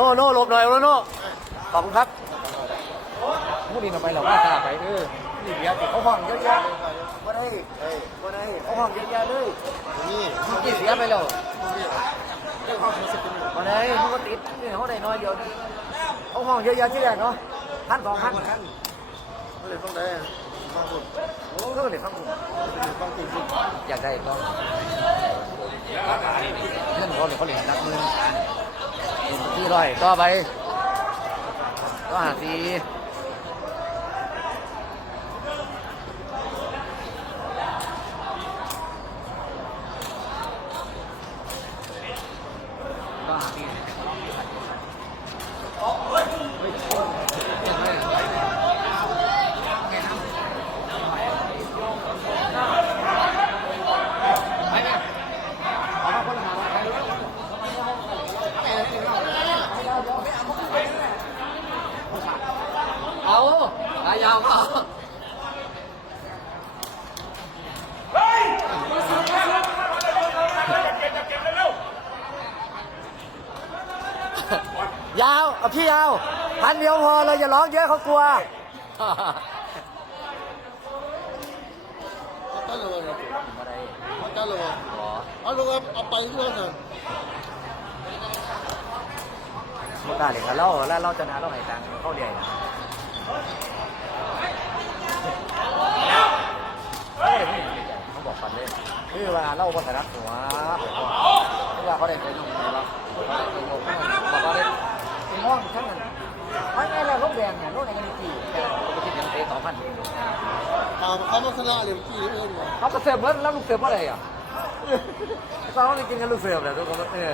น่โน่หลบหน่อยโน่โน่ขอบคุณครับมุดินออกไปเราว่าตาไปเออนี่เดียวติดเขาห้องเยอะแยะว่าได้เอ้ยว่าได้เขาห้องเยอะแยะเลยนี่เมื่อกี้เสียไปแล้วเรื่องความรู้สึกเป็นว่าได้มันก็ติดนี่เขาได้น้อยเดียวนี่เขาห้องเยอะแยะที่แรกเนาะพันสองพันขั้นก็เลยต้องได้ฟังคุณโอ้ก็เลยฟังผมฟังคุณคุณอยากได้ก็เรื่องเขาเลยเขาเลยนักมือ ที่ร้อยต่อไปก็หาสีายาวก็เอายาว เอาพี่ยาว พันเดียวพอเลยอย่าร้องเยอะเขากลัว ตั้งเลยนะอะไรตั้งเลยหรอเอาลูกเอาไปที่ว่าเถอะไม่กล้าเลยครับเราแล้วเราจะนาเราให้ตังค์เข้าเดียวนะเฮ้ยไม่ได้เขาบอ กฟันเลยคือว่าเราพัฒนาหัวคือว่าเขาได้เคยลงมือเราเขาได้เคยลงมือบอกว่าได้เป็นห้องทั้งนั้นไม่ไม่แล้วรถแดงเนี่ยรถในกันกี่แต่ปกติยังเตะสองพันเอาเขามาชนะเรียนกี่เองเขาก็เสิร์ฟเมื่อแล้วลูกเสิร์ฟเมื่อไรอะเขาไม่กินกันลูกเสิร์ฟแหละทุกคนเออ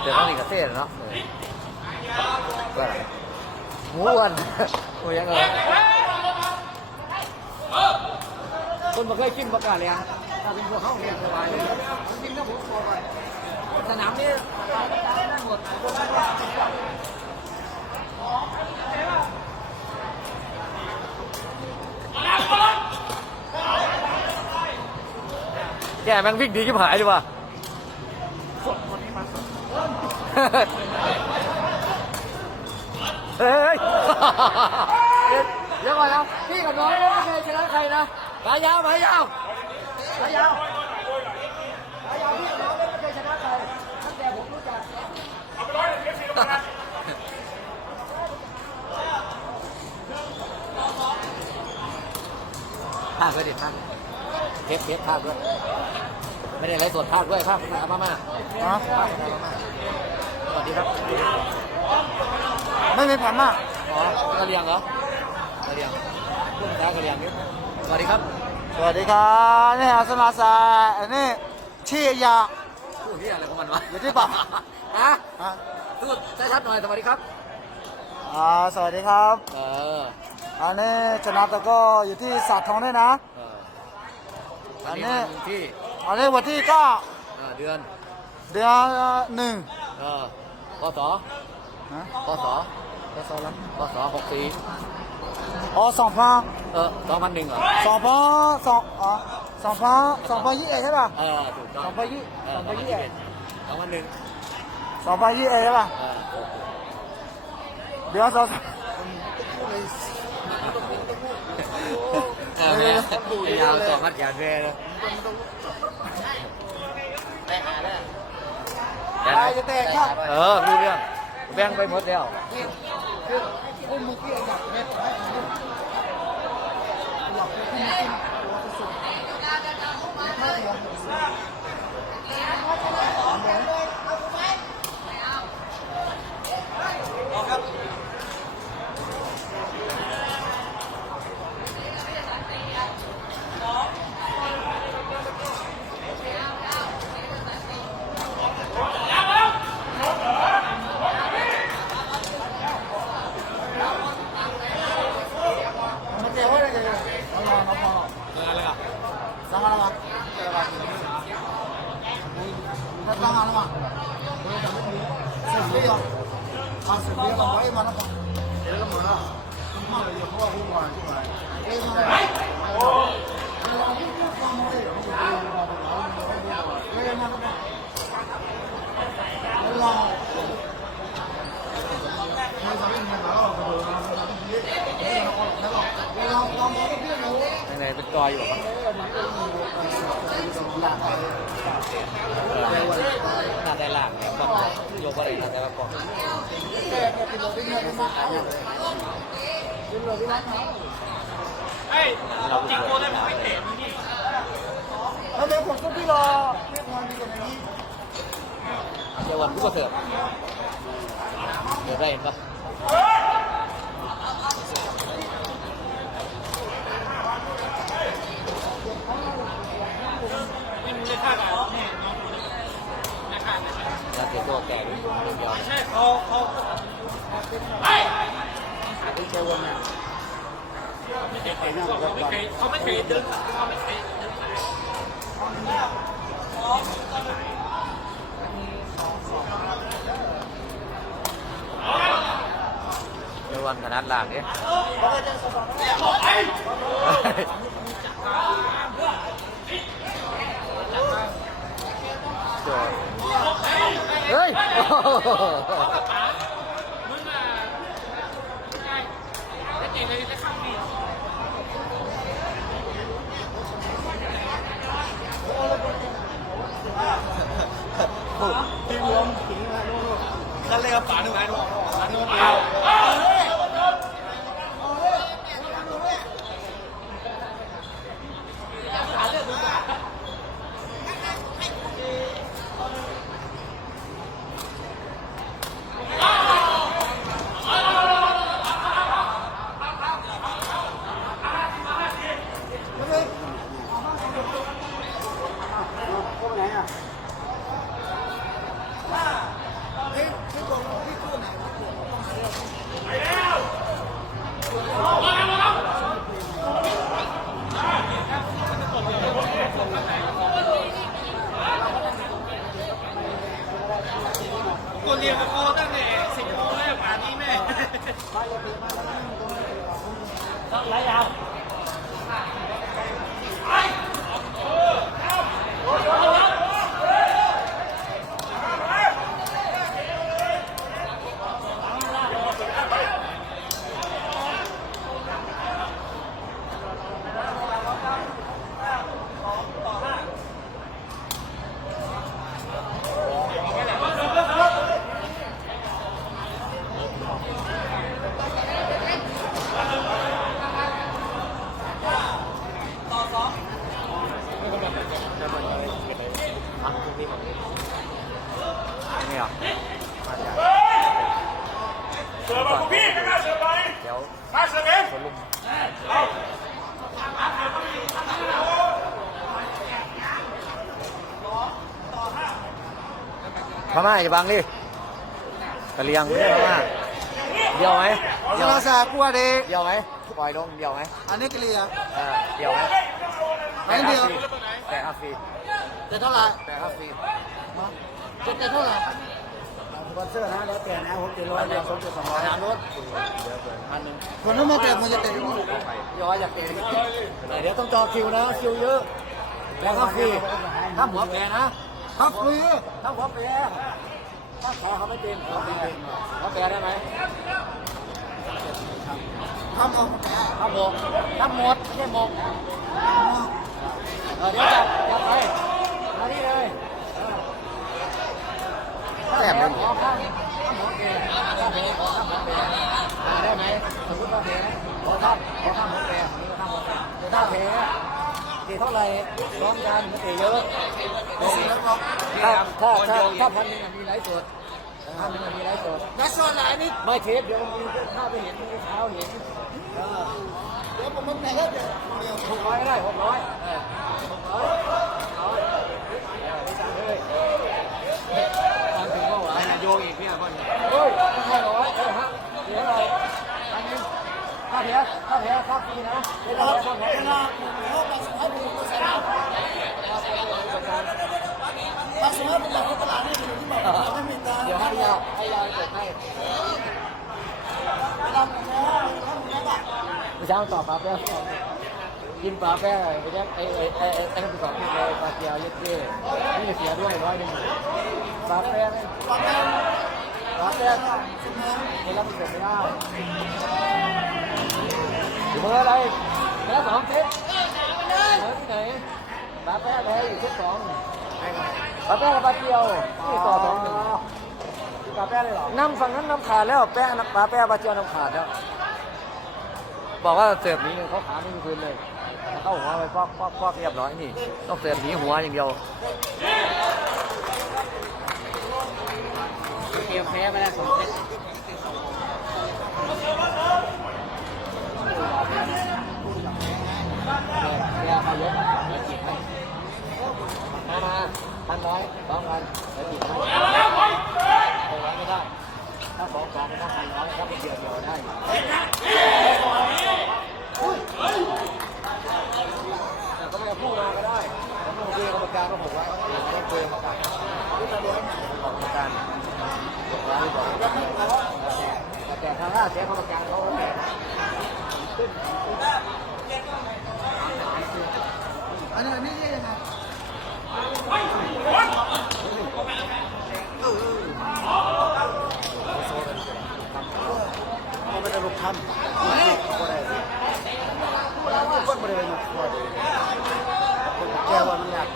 เดี๋ยวต้องมีกระเซ็นเนาะหมูอ้วนหมูยังไง คนมาเคยกินประกาศเลยอะถ้าเป็นพวกเขาเนี่ยสบายเลยกินแล้วผมบอกเลยสนามนี้ได้หมดแกแม่งวิ่งดีชิบหายดีว่ะเฮ้ยเดี๋ยวก่อนนะพี่กับน้องไม่เคยชนะใครนะ ขายาวขายาวขายาวขายาวพี่กับน้องไม่เคยชนะใครตั้งแต่ผมรู้จักภาคด้วยดิภาคเทปเทปภาคด้วยไม่ได้ไลฟ์สดภาคด้วยภาคภาษาพม่าฮะภาคภาษาพม่าสวัสดีครับไม่ไม่ผ่านมากอ๋อกะเหรียงเหรอกะเหรียงพูดภาษากะเหรียงนิด สวัสดีครับสวัสดีครับนี่อาสมาซาอันนี้ที่ยาพูดที่อะไรของมันวะอยู่ที่ปากฮะฮะพูดชัดๆหน่อยสวัสดีครับอ่าสวัสดีครับเอออันนี้ชนะตะก็อยู่ที่สาทองด้วยนะเอออัอันนนี้นี้ที่อันนี้วันที่เก้าเออเดือน เดือนหนึ่งเออพศฮะพศจะสอนแล้วพศหกสี่อ๋อสองพัน เออสองพันหนึ่งเหรอ สองพันสองอ๋อสองพันสองพันยี่สิบเอ็ดใช่ป่ะเออ ถูกต้องสองพันยี่เอสอองสพัอนงพันยี่ยี่สิบสิบสองพันหนึ่งสองพันยี่สิบเอ็ดใช่ป่ะเออเดี๋ยวสองเออแม่ยาวสองมัดแขนแม่เลยตายจะแตกครับ เออรู้เรื่องแบ่งไปหมดแล้วอุ้มมือพี่อยากเม็ดอย 了，那当然了嘛，是谁呀？他是谁了？我也嘛那个，谁了嘛？嘛了以后我玩就来，谁嘛？哦，哎呀， เป็นจอยอยู่ปะหลักได้หลักเนี่ยอกโยกอะไรหลักได้หลัก่อนไอ้จริงโก้ได้ผมไม่เห็นนี่แล้วเดี๋ยวผมก็พี่รอเรียกงานดีกว่านี้เดี๋ยววันพุธก็เสิร์ฟเดี๋ยวได้เห็นปะ สียตัวแก่ด้วยเดียวใช่เขาเขาที่เจ้าวันเนี่ยไม่เคยเขาไม่เคยเดินเขาไม่เคยเดินสายเจ้าวันขนาดล่างเนี่ย เฮ้ยโอ้โหพี่รวมถึงอะไรลูกนั่นเลยครับป๋าหนึ่งไหมลูกป๋าหนึ่งเดีย กับกูตั้งแต่สิบโมงแล้วป่านนี้แม่ไรยาว นี่เหรอมาจากเสือบอกพี่ไม่น่าเสือไปเดี๋ยวมาเสือเองคนลุมพม่าอย่าบังดิกะเลียงไม่ใช่พม่า เดียวไหมเดียวไหม Rasa aku ada. เดียวไหมปล่อยลงเดียวไหม Ani kelia. เออเดียวไหมไม่เดียว แต่ห้าฟรีแต่เท่าไหร่แต่ห้าฟรีแต่เท่าไหร่สปอนเซอร์นะแล้วแต่นะผมจะร้อยเดียวผมจะสองร้อยรถพันหนึ่งคนนั้นมาแต่มันจะแต่ที่นี่ย้อยอยากเตะแต่เดี๋ยวต้องจองคิวนะคิวเยอะแล้วก็ฟรีถ้าหัวแปรนะครับคุยถ้าหัวแปรถ้าขอเขาไม่เต็มหัวแปรหัวแปรได้ไหม ทำเอาถ้าหมกถ้าหมดไม่ใช่หมกเออเดี๋ยวจับจับไปมานี่เลยแต้มเลยขอข้างข้างหัวแปรข้างหัวข้างหัวแปรได้ไหมสมมติว่าแผลขอข้างขอข้างหัวแปรนี่ก็ข้างหัวแปรแต่ถ้าแผลตีเท่าไรร้องกันมันตีเยอะถ้าถ้าถ้าถ้าพันหนึ่งมีไลฟ์สดพันหนึ่งมีไลฟ์สดแล้วส่วนไหนนี่ไม่เทปเดี๋ยวมีภาพไปเห็นเมื่เช้าเห็น เดี๋ยวผมมันแพงแล้วเดี๋ยวหกร้อยได้หกร้อยหกร้อยร้อยไม่จ่ายเลยทำถึงเมื่อวานนายโยกอีกเนี่ยคนเฮ้ยไม่ใช่ร้อยเออฮะเดี๋ยวเราอันนี้ถ้าแพ้ถ้าแพ้ถ้าฟรีนะเวลาเวลาเขาตัดสินให้ผมก็เสร็จแล้วตัดสินให้ผมอยากให้ตลาดนี่อยู่ที่บอกไม่มีตาเดี๋ยวให้ยาให้ยาเกิดให้เวลาผมแพ้ ช้าต่อปลาแป้งกินปลาแป้งไอ้แจ๊คไอ้ไอ้ไอ้ไอ้ไอ้ที่สองที่เลยปลาเกียวเย็ดเย่นี่เสียด้วยร้อยหนึ่งปลาแป้งปาแป้งปลาแป้งสุดแม่ไม่รับเสร็จไม่ได้ถึงมืออะไรแล้วสองเซตเมื่อที่ไหนปลาแป้งเลยเซตสองปลาแป้งกับปลาเกียวนี่ต่อสองหนึ่งปลากแป้งเลยเหรอน้ำฝั่งนั้นน้ำขาดแล้วแป้งปลาแป้งปลาเจียวน้ำขาดแล้ว บอกว่าเสิร์ฟหนีหนึ่งเขาขาไม่มีคืนเลยเข้าหัวไปฟอกฟอกฟอกเรียบร้อยนี่ต้องเสิร์ฟหนีหัวอย่างเดียวเกมแพ้ไปแล้วสองเซตมาเยอะแล้วจีบให้มามาพันร้อยสองพันแล้วจีบให้ไปร้อยไม่ได้ถ้าสองสองก็ต้องพันร้อยถ้าเป็นเดียวเดียวได้แต่ก็ไม่ต้องพูดมาก็ได้ผม ต้องกับกรรมการก็ผมว่าผมต้องคุยกับกรรมการที่จะเลี้ยงของกรรมการบอกว่าบอกแต่ทางล่าเสียกรรมการเขาแต่อันนี้นี่ยังไงเขาไม่ได้ลุกทำก็ได้คนไม่ได้ลุกตัวเลยคนแก้ว่ามันยาก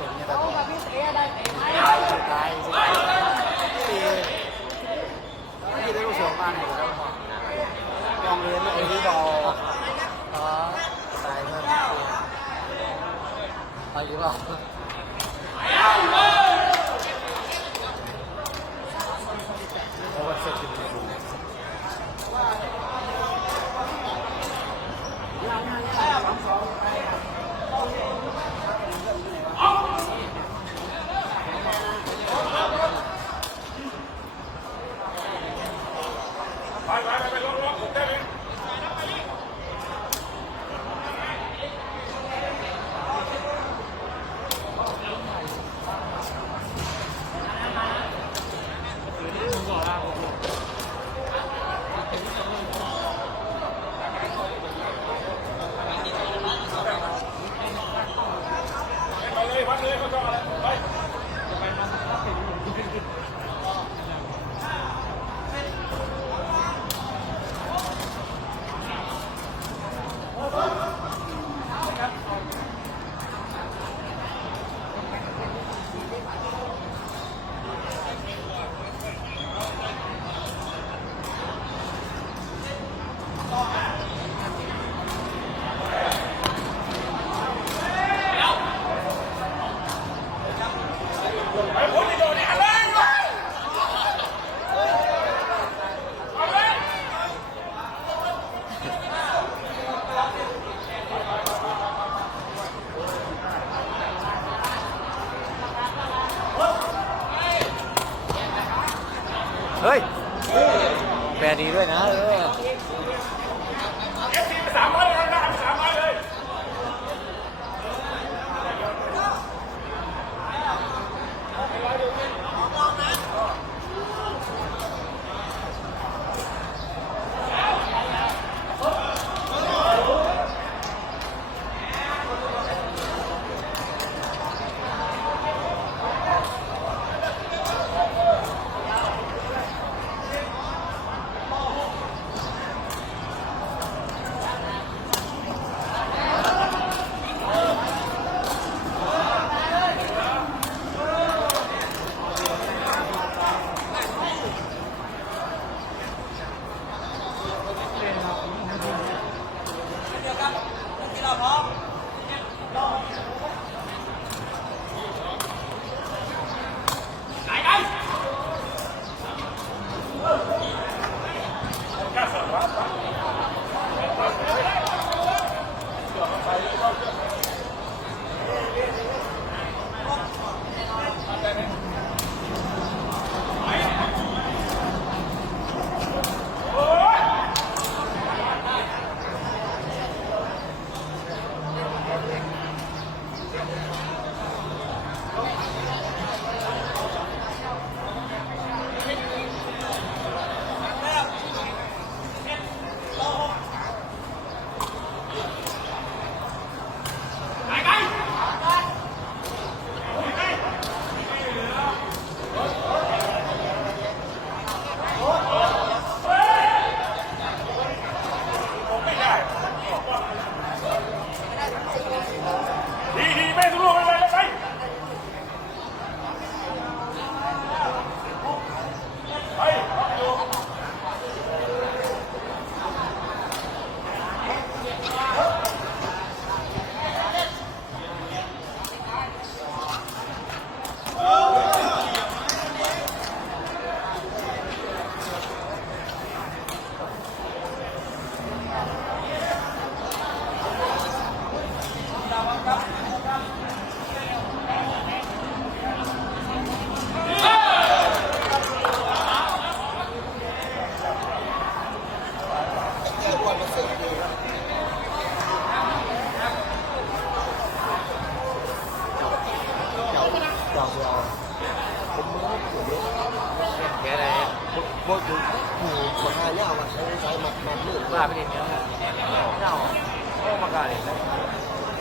เดี๋ยวครับเมื่อกี้เราพร้อม